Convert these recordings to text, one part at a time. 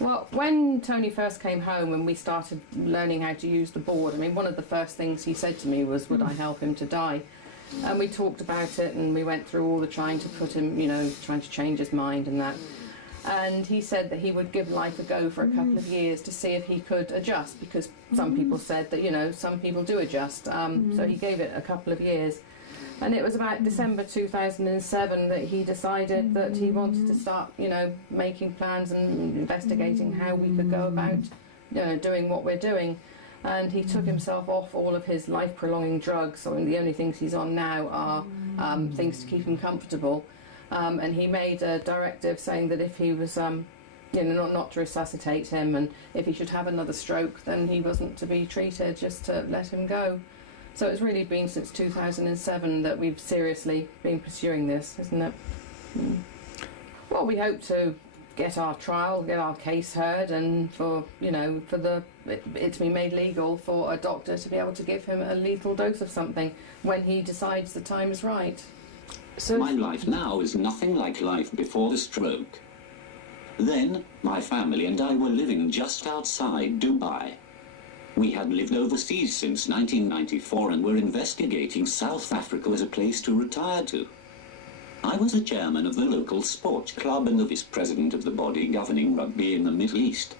Well, when Tony first came home and we started learning how to use the board, I mean, one of the first things he said to me was, would I help him to die? And we talked about it, and we went through all the trying to put him, you know, trying to change his mind and that. And he said that he would give life a go for a couple of years to see if he could adjust, because some people said that, you know, some people do adjust. So he gave it a couple of years. And it was about December 2007 that he decided that he wanted to start, you know, making plans and investigating how we could go about, you know, doing what we're doing. And he took himself off all of his life-prolonging drugs. So the only things he's on now are things to keep him comfortable. And he made a directive saying that if he was, you know, not to resuscitate him, and if he should have another stroke, then he wasn't to be treated, just to let him go. So it's really been since 2007 that we've seriously been pursuing this, isn't it? Well, we hope to get our trial, get our case heard, and for, you know, for it to be made legal for a doctor to be able to give him a lethal dose of something when he decides the time is right. So my life now is nothing like life before the stroke. Then, my family and I were living just outside Dubai. We had lived overseas since 1994 and were investigating South Africa as a place to retire to. I was a chairman of the local sports club and the vice-president of the body governing rugby in the Middle East.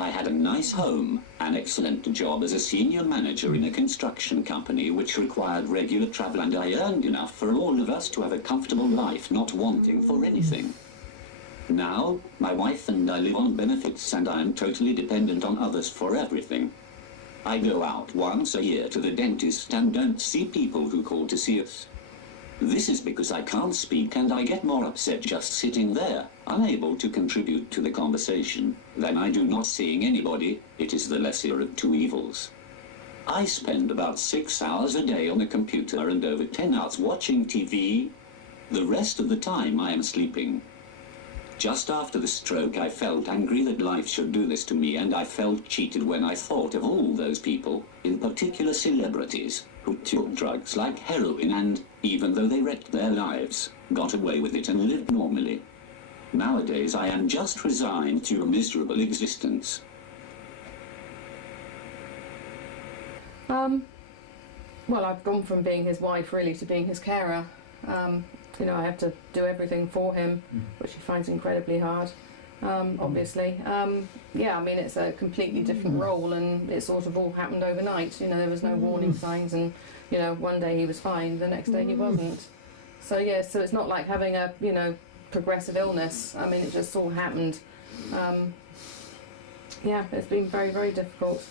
I had a nice home, an excellent job as a senior manager in a construction company which required regular travel, and I earned enough for all of us to have a comfortable life, not wanting for anything. Now, my wife and I live on benefits, and I am totally dependent on others for everything. I go out once a year to the dentist and don't see people who call to see us. This is because I can't speak, and I get more upset just sitting there, unable to contribute to the conversation, than I do not seeing anybody. It is the lesser of two evils. I spend about 6 hours a day on the computer and over 10 hours watching TV. The rest of the time I am sleeping. Just after the stroke, I felt angry that life should do this to me, and I felt cheated when I thought of all those people, in particular celebrities, who took drugs like heroin and, even though they wrecked their lives, got away with it and lived normally. Nowadays I am just resigned to a miserable existence. Well, I've gone from being his wife really to being his carer. You know, I have to do everything for him, which he finds incredibly hard, obviously. Yeah, I mean, it's a completely different role, and it sort of all happened overnight. You know, there was no warning signs, and, you know, one day he was fine, the next day he wasn't. So, yeah, so it's not like having a, you know, progressive illness. I mean, it just all happened. Yeah, it's been very, very difficult.